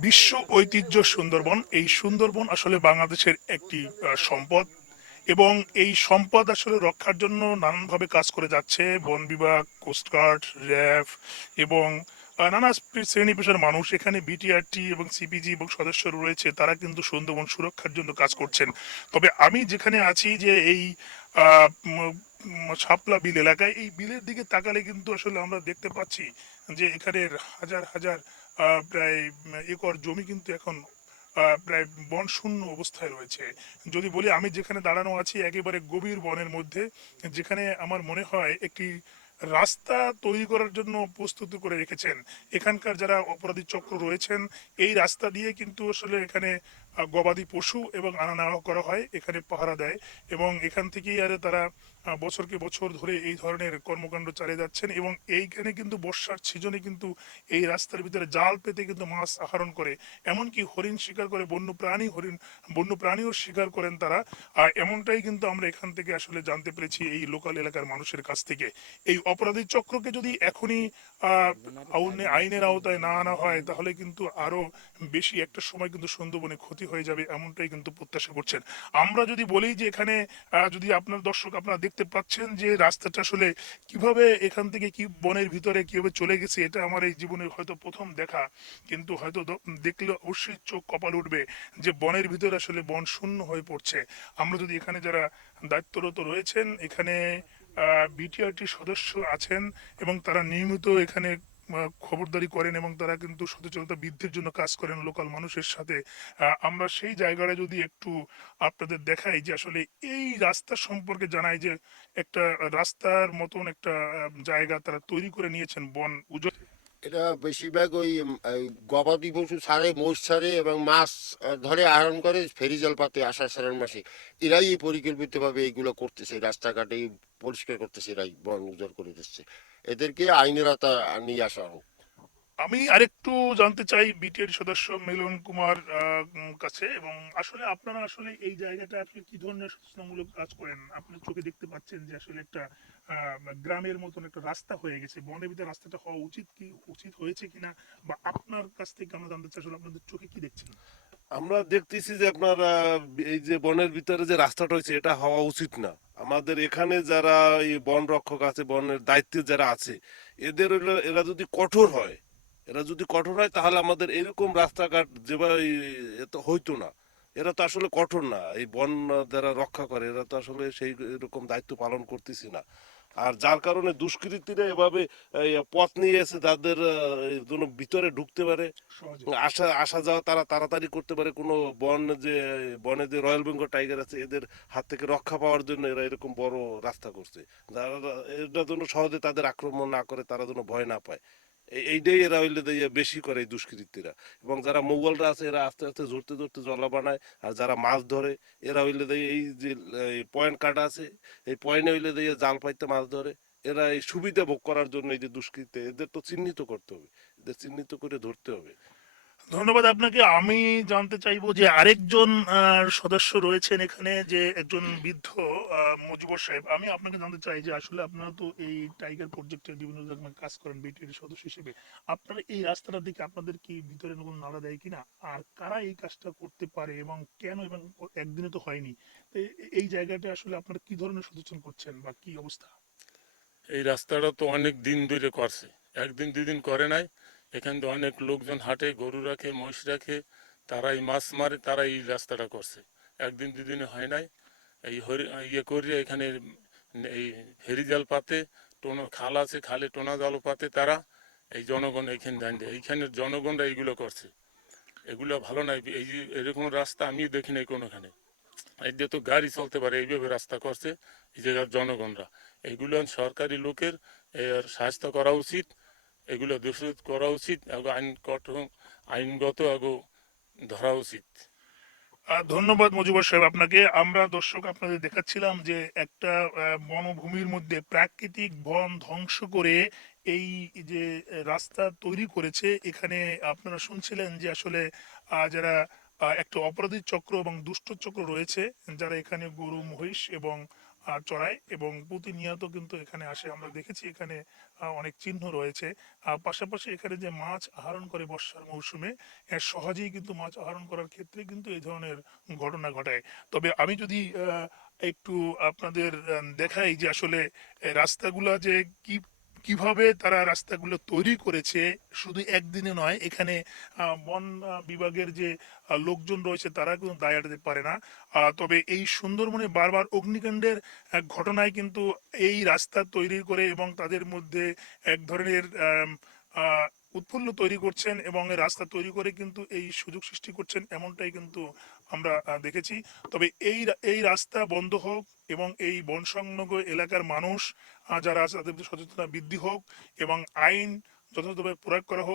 বিশ্ব ঐতিহ্য সুন্দরবন, এই সুন্দরবন আসলে বাংলাদেশের একটি সম্পদ এবং এই সম্পদ আসলে রক্ষার জন্য নানানভাবে কাজ করে যাচ্ছে। বন বিভাগ কোস্টগার্ড র্যাব এবং নানা শ্রে- শ্রেণি পেশার মানুষ এখানে বিটিআরটি এবং সিপিজি এবং সদস্য রয়েছে, তারা কিন্তু সুন্দরবন সুরক্ষার জন্য কাজ করছেন। তবে আমি যেখানে আছি যে এই শাপলা বিল এলাকায়, এই বিলের দিকে তাকালে কিন্তু আসলে আমরা দেখতে পাচ্ছি যে এখানের হাজার হাজার প্রায় একর জমি কিন্তু এখন প্রায় বন শূন্য অবস্থায় রয়েছে। যদি বলি আমি যেখানে দাঁড়ানো আছি, একেবারে গভীর বনের মধ্যে, যেখানে আমার মনে হয় একটি রাস্তা তৈরি করার জন্য প্রস্তুতি করে রেখেছেন। এখানকার যারা অপরাধী চক্র রয়েছেন, এই রাস্তা দিয়ে কিন্তু আসলে এখানে গবাদি পশু এবং আনা নেওয়া করা হয়, এখানে পাহারা দেয় এবং এখান থেকেই আর তারা বছরকে বছর ধরে এই ধরনের কর্মকাণ্ড চালিয়ে যাচ্ছেন এবং এইখানে কিন্তু বর্ষার সিজনে কিন্তু এই রাস্তার ভিতরে জাল পেতে কিন্তু মাছ আহরণ করে। এমনকি হরিণ শিকার করে, বন্য প্রাণী, হরিণ, বন্য প্রাণীও শিকার করেন তারা। আর এমনটাই কিন্তু আমরা এখান থেকে আসলে জানতে পেরেছি এই লোকাল এলাকার মানুষের কাছ থেকে। এই অপরাধী চক্রকে যদি এখনই আইনের আওতায় না আনা হয়, তাহলে কিন্তু আরও বেশি একটা সময় কিন্তু সুন্দরবনে ক্ষতি হয়ে যাবে, এমনটাই কিন্তু প্রত্যাশা করছেন। আমরা যদি বলি যে এখানে যদি আপনার দর্শক, আপনারা দেখতে পাচ্ছেন যে রাস্তাটা আসলে কীভাবে এখান থেকে কি বনের ভিতরে কীভাবে চলে গেছে, এটা আমার এই জীবনের হয়তো প্রথম দেখা। কিন্তু হয়তো দেখলে অবশ্যই চোখ কপাল উঠবে যে বনের ভিতরে আসলে বন শূন্য হয়ে পড়ছে। আমরা যদি এখানে যারা দায়িত্বরত রয়েছেন, এখানে বিটিআরটি সদস্য আছেন এবং তারা নিয়মিত এখানে খবরদারি করেন এবং তারা কিন্তু সচেতনতা বৃদ্ধির জন্য কাজ করেন লোকাল মানুষের সাথে। আমরা সেই জায়গাটা যদি একটু আপনাদের দেখাই যে আসলে এই রাস্তা সম্পর্কে জানাই যে একটা রাস্তার মতন একটা জায়গা তারা তৈরি করে নিয়েছেন বন উজো এটা বেশিরভাগ ওই গবাদি পশু ছাড়ে মোষ ছাড়ে এবং মাছ ধরে আহরণ করে ফেরি জল পাতে আষাঢ় শ্রাবণ মাসে। এরাই এই পরিকল্পিতভাবে এইগুলো করতেছে, রাস্তাঘাটে পরিষ্কার করতেছে, এরাই বন উজাড় করে দিচ্ছে। এদেরকে আইনের আতা নিয়ে আসা হোক। আমি আরেকটু জানতে চাই বিটিআর সদস্য মিলন কুমার কাছে এবং আসলে আপনারা আসলে এই জায়গাটা আপনি কি ধরনের সচেতনামূলক কাজ করেন? আপনি চোখে দেখতে পাচ্ছেন যে আসলে একটা গ্রামের মতন একটা রাস্তা হয়ে গেছে। বনের ভিতরে রাস্তাটা হওয়া উচিত কি, উচিত হয়েছে কিনা? বা আপনার কাছ থেকে আমরা জানতে চাই, আসলে আপনাদের চোখে কি দেখছেন? আমরা দেখতেছি যে আপনার এই যে বনের ভিতরে যে রাস্তাটা হয়েছে, এটা হওয়া উচিত না। আমাদের এখানে যারা এই বন রক্ষক আছে, বনের দায়িত্বে যারা আছে, এদের এরা যদি কঠোর হয় এরা যদি কঠোর হয় তাহলে আমাদের এরকম রাস্তাঘাট যেভাবে এত হইতো না। এরা তো আসলে কঠোর না। এই বন যারা রক্ষা করে এরা তো আসলে সেই এরকম দায়িত্ব পালন করতেছি না। আর যার কারণে দুষ্কৃতীরা এভাবে পথ নিয়ে এসে তাদের জন্য ভিতরে ঢুকতে পারে। আসা আসা যাওয়া তারা তাড়াতাড়ি করতে পারে। কোনো বন যে বনে যে রয়্যাল বেঙ্গল টাইগার আছে এদের হাত থেকে রক্ষা পাওয়ার জন্য এরা এরকম বড় রাস্তা করছে। যারা এটার জন্য সহজে তাদের আক্রমণ না করে তারা যেন ভয় না পায়। এইটাই এরা হইলে বেশি করে এই দুষ্কৃতীরা। এবং যারা মোগলরা আছে, এরা আস্তে আস্তে ধরতে ধরতে জলা বানায়। আর যারা মাছ ধরে, এরা হইলে এই যে পয়েন্ট কাটা আছে, এই পয়েন্টে হইলে দিয়ে জাল পাইতে মাছ ধরে, এরা এই সুবিধা ভোগ করার জন্য এই যে দুষ্কৃতি এদের তো চিহ্নিত করতে হবে। এদের চিহ্নিত করে ধরতে হবে। ধন্যবাদ আপনাকে। আমি জানতে চাইব যে আরেকজন সদস্য রয়েছেন এখানে যে একজন বৃদ্ধ মুজিবুর সাহেব। আমি আপনাকে জানতে চাই যে আসলে আপনারা তো এই টাইগার প্রজেক্টের বিভিন্ন রকমের কাজ করেন বিটিআর সদস্য হিসেবে। আপনারা এই রাস্তাটার দিকে আপনাদের কি ভিতরে কোনো নাড়া দেয় কিনা? আর কারা এই কাজটা করতে পারে এবং কেন? এবং একদিনে তো হয়নি। এই জায়গাটা আসলে আপনারা কি ধরনের সচেতন করছেন বা কি অবস্থা? এই রাস্তাটা তো অনেক দিন ধরে করছে। একদিন দুদিন করে নাই। এখান থেকে অনেক লোকজন হাটে, গরু রাখে, মহিষ রাখে, তারাই মাছ মারে তারা এই রাস্তাটা করছে। একদিন দুদিনে হয় নাই। এই হরি ইয়ে করিয়ে এখানে এই ফেরি জাল পাতে, টোনা খাল আছে, খালে টোনা জাল পাতে তারা। এই জনগণ এইখানে দাঁড়িয়ে এইখানের জনগণরা এইগুলো করছে। এগুলো ভালো নাই। এই যে এরকম রাস্তা আমি দেখি নাই কোনোখানে। এই দিয়ে তো গাড়ি চলতে পারে, এইভাবে রাস্তা করছে এই জায়গার জনগণরা। এগুলো সরকারি লোকের এর শাস্তি করা উচিত। এগুলো দোষিত করা উচিত এবং আইন কঠোর আইনগত আগো ধরা উচিত। ধন্যবাদ মুজিবুর সাহেব আপনাকে। আমরা দর্শক আপনাদের দেখাচ্ছিলাম যে একটা বনভূমির মধ্যে প্রাকৃতিক বন ধ্বংস করে এই যে রাস্তা তৈরি করেছে, এখানে আপনারা শুনছিলেন যে আসলে যারা একটা অপরাধী চক্র এবং দুষ্ট চক্র রয়েছে, যারা এখানে গরু, মহিষ এবং চড়ায় এবং প্রতিনিয়ত কিন্তু এখানে আসে। আমরা দেখেছি এখানে অনেক চিহ্ন রয়েছে। পাশাপাশি এখানে যে মাছ আহরণ করে বর্ষার মৌসুমে সহজেই কিন্তু মাছ আহরণ করার ক্ষেত্রে কিন্তু এই ধরনের ঘটনা ঘটায়। তবে আমি যদি একটু আপনাদের দেখাই যে আসলে রাস্তাগুলা যে কি কীভাবে তারা রাস্তাগুলো তৈরি করেছে, শুধু একদিনে নয়, এখানে বন বিভাগের যে লোকজন রয়েছে তারা কিন্তু দায় এড়াতে পারে না। তবে এই সুন্দরবনে বারবার অগ্নিকাণ্ডের ঘটনায় কিন্তু এই রাস্তা তৈরি করে এবং তাদের মধ্যে এক ধরনের উৎফুল্ল তৈরি করছেন এবং রাস্তা তৈরি করে কিন্তু এই সুযোগ সৃষ্টি করছেন এমনটাই কিন্তু আমরা দেখেছি। তবে এই এই রাস্তা বন্ধ হোক এবং এই বন সংলগ্ন এলাকার মানুষ যারা আছে তাদের সচেতনতা বৃদ্ধি হোক এবং আইন যথাযথভাবে প্রয়োগ করা হোক